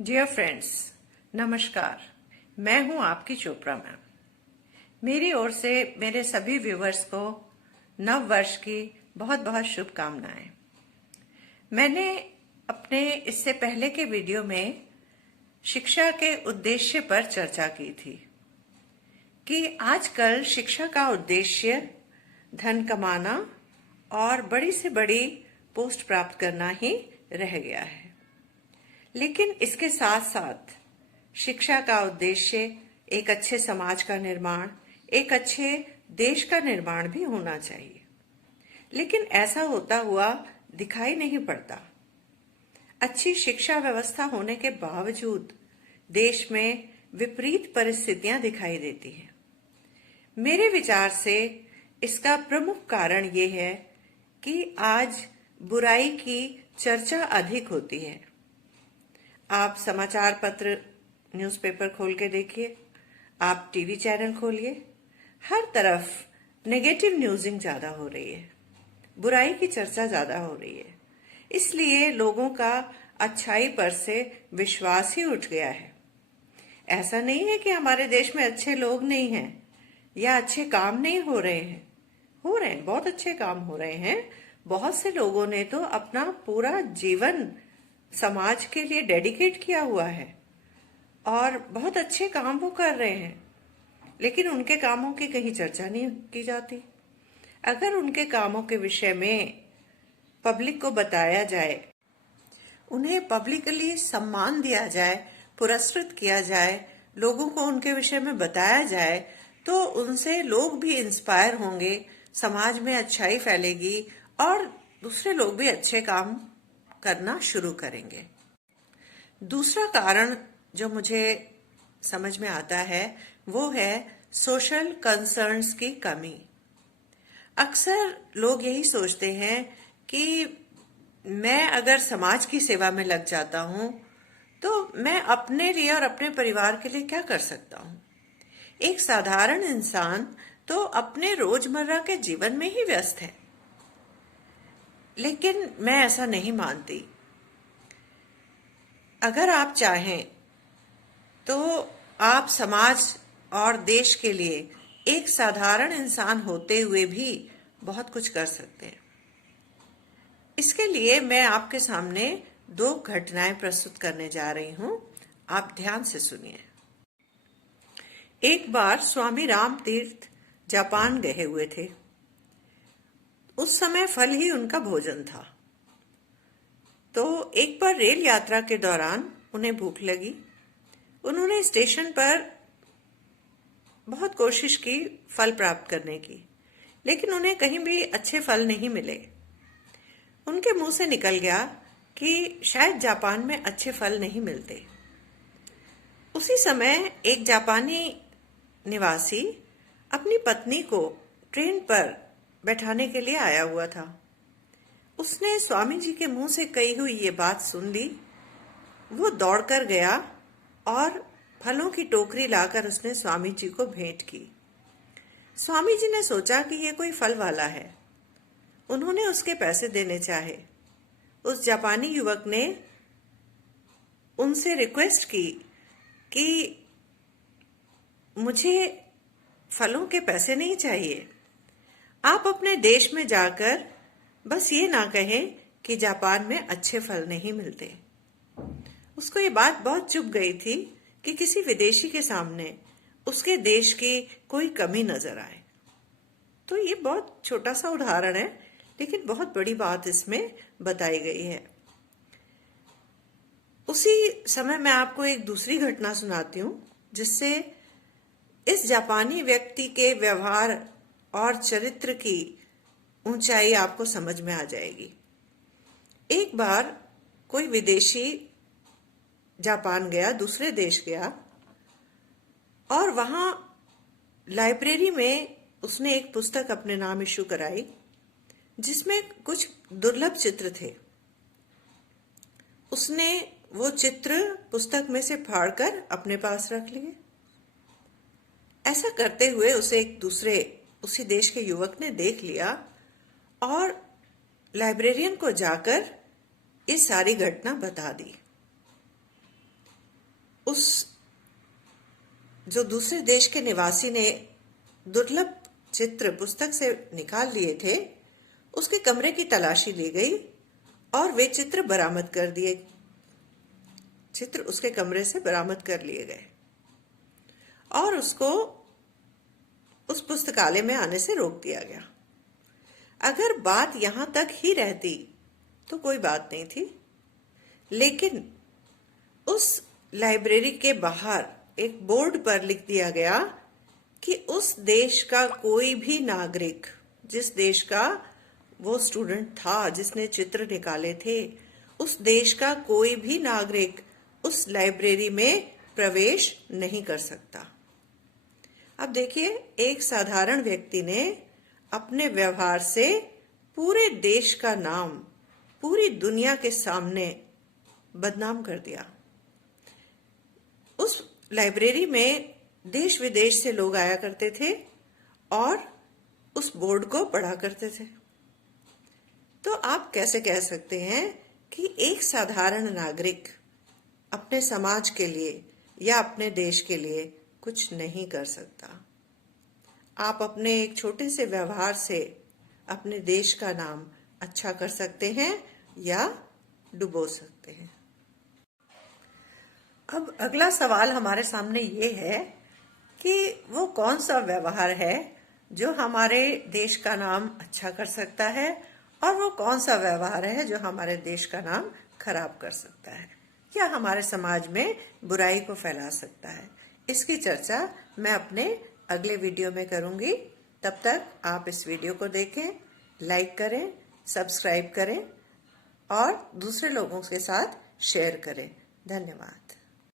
Dear friends, नमस्कार। मैं हूं आपकी चोपड़ा मैम। मेरी ओर से मेरे सभी व्यूवर्स को नव वर्ष की बहुत बहुत शुभकामनाएं। मैंने अपने इससे पहले के वीडियो में शिक्षा के उद्देश्य पर चर्चा की थी कि आजकल शिक्षा का उद्देश्य धन कमाना और बड़ी से बड़ी पोस्ट प्राप्त करना ही रह गया है। लेकिन इसके साथ साथ शिक्षा का उद्देश्य एक अच्छे समाज का निर्माण, एक अच्छे देश का निर्माण भी होना चाहिए। लेकिन ऐसा होता हुआ दिखाई नहीं पड़ता। अच्छी शिक्षा व्यवस्था होने के बावजूद देश में विपरीत परिस्थितियां दिखाई देती हैं। मेरे विचार से इसका प्रमुख कारण ये है कि आज बुराई की चर्चा अधिक होती है। आप समाचार पत्र, न्यूज़पेपर खोल के देखिए, आप टीवी चैनल खोलिए, हर तरफ नेगेटिव न्यूज़िंग ज़्यादा हो रही है, बुराई की चर्चा ज़्यादा हो रही है। इसलिए लोगों का अच्छाई पर से विश्वास ही उठ गया है। ऐसा नहीं है कि हमारे देश में अच्छे लोग नहीं हैं या अच्छे काम नहीं हो रहे हैं। हो रहे हैं, बहुत अच्छे काम हो रहे हैं। बहुत से लोगों ने तो अपना पूरा जीवन समाज के लिए डेडिकेट किया हुआ है और बहुत अच्छे काम वो कर रहे हैं, लेकिन उनके कामों की कहीं चर्चा नहीं की जाती। अगर उनके कामों के विषय में पब्लिक को बताया जाए, उन्हें पब्लिकली सम्मान दिया जाए, पुरस्कृत किया जाए, लोगों को उनके विषय में बताया जाए, तो उनसे लोग भी इंस्पायर होंगे, समाज में अच्छाई फैलेगी और दूसरे लोग भी अच्छे काम करना शुरू करेंगे। दूसरा कारण जो मुझे समझ में आता है वो है सोशल कंसर्न्स की कमी। अक्सर लोग यही सोचते हैं कि मैं अगर समाज की सेवा में लग जाता हूं तो मैं अपने लिए और अपने परिवार के लिए क्या कर सकता हूं। एक साधारण इंसान तो अपने रोजमर्रा के जीवन में ही व्यस्त है, लेकिन मैं ऐसा नहीं मानती। अगर आप चाहें तो आप समाज और देश के लिए एक साधारण इंसान होते हुए भी बहुत कुछ कर सकते हैं। इसके लिए मैं आपके सामने दो घटनाएं प्रस्तुत करने जा रही हूं। आप ध्यान से सुनिए। एक बार स्वामी राम तीर्थ जापान गए हुए थे। उस समय फल ही उनका भोजन था। तो एक बार रेल यात्रा के दौरान उन्हें भूख लगी। उन्होंने स्टेशन पर बहुत कोशिश की फल प्राप्त करने की, लेकिन उन्हें कहीं भी अच्छे फल नहीं मिले। उनके मुंह से निकल गया कि शायद जापान में अच्छे फल नहीं मिलते। उसी समय एक जापानी निवासी अपनी पत्नी को ट्रेन पर बैठाने के लिए आया हुआ था। उसने स्वामी जी के मुंह से कही हुई ये बात सुन ली। वो दौड़कर गया और फलों की टोकरी लाकर उसने स्वामी जी को भेंट की। स्वामी जी ने सोचा कि ये कोई फल वाला है। उन्होंने उसके पैसे देने चाहे। उस जापानी युवक ने उनसे रिक्वेस्ट की कि मुझे फलों के पैसे नहीं चाहिए, आप अपने देश में जाकर बस ये ना कहें कि जापान में अच्छे फल नहीं मिलते। उसको ये बात बहुत चुभ गई थी कि किसी विदेशी के सामने उसके देश की कोई कमी नजर आए। तो ये बहुत छोटा सा उदाहरण है, लेकिन बहुत बड़ी बात इसमें बताई गई है। उसी समय मैं आपको एक दूसरी घटना सुनाती हूँ, जिससे इस जापानी व्यक्ति के व्यवहार और चरित्र की ऊंचाई आपको समझ में आ जाएगी। एक बार कोई विदेशी जापान गया, दूसरे देश गया, और वहां लाइब्रेरी में उसने एक पुस्तक अपने नाम इशू कराई, जिसमें कुछ दुर्लभ चित्र थे। उसने वो चित्र पुस्तक में से फाड़कर अपने पास रख लिए। ऐसा करते हुए उसे एक दूसरे उसी देश के युवक ने देख लिया और लाइब्रेरियन को जाकर ये सारी घटना बता दी। उस जो दूसरे देश के निवासी ने दुर्लभ चित्र पुस्तक से निकाल लिए थे, उसके कमरे की तलाशी ली गई और वे चित्र बरामद कर दिए। चित्र उसके कमरे से बरामद कर लिए गए और उसको उस पुस्तकालय में आने से रोक दिया गया। अगर बात यहां तक ही रहती तो कोई बात नहीं थी, लेकिन उस लाइब्रेरी के बाहर एक बोर्ड पर लिख दिया गया कि उस देश का कोई भी नागरिक, जिस देश का वो स्टूडेंट था जिसने चित्र निकाले थे, उस देश का कोई भी नागरिक उस लाइब्रेरी में प्रवेश नहीं कर सकता। अब देखिए, एक साधारण व्यक्ति ने अपने व्यवहार से पूरे देश का नाम पूरी दुनिया के सामने बदनाम कर दिया। उस लाइब्रेरी में देश विदेश से लोग आया करते थे और उस बोर्ड को पढ़ा करते थे। तो आप कैसे कह सकते हैं कि एक साधारण नागरिक अपने समाज के लिए या अपने देश के लिए कुछ नहीं कर सकता? आप अपने एक छोटे से व्यवहार से अपने देश का नाम अच्छा कर सकते हैं या डुबो सकते हैं। अब अगला सवाल हमारे सामने ये है कि वो कौन सा व्यवहार है जो हमारे देश का नाम अच्छा कर सकता है और वो कौन सा व्यवहार है जो हमारे देश का नाम खराब कर सकता है या हमारे समाज में बुराई को फैला सकता है। इसकी चर्चा मैं अपने अगले वीडियो में करूंगी। तब तक आप इस वीडियो को देखें, लाइक करें, सब्सक्राइब करें और दूसरे लोगों के साथ शेयर करें। धन्यवाद।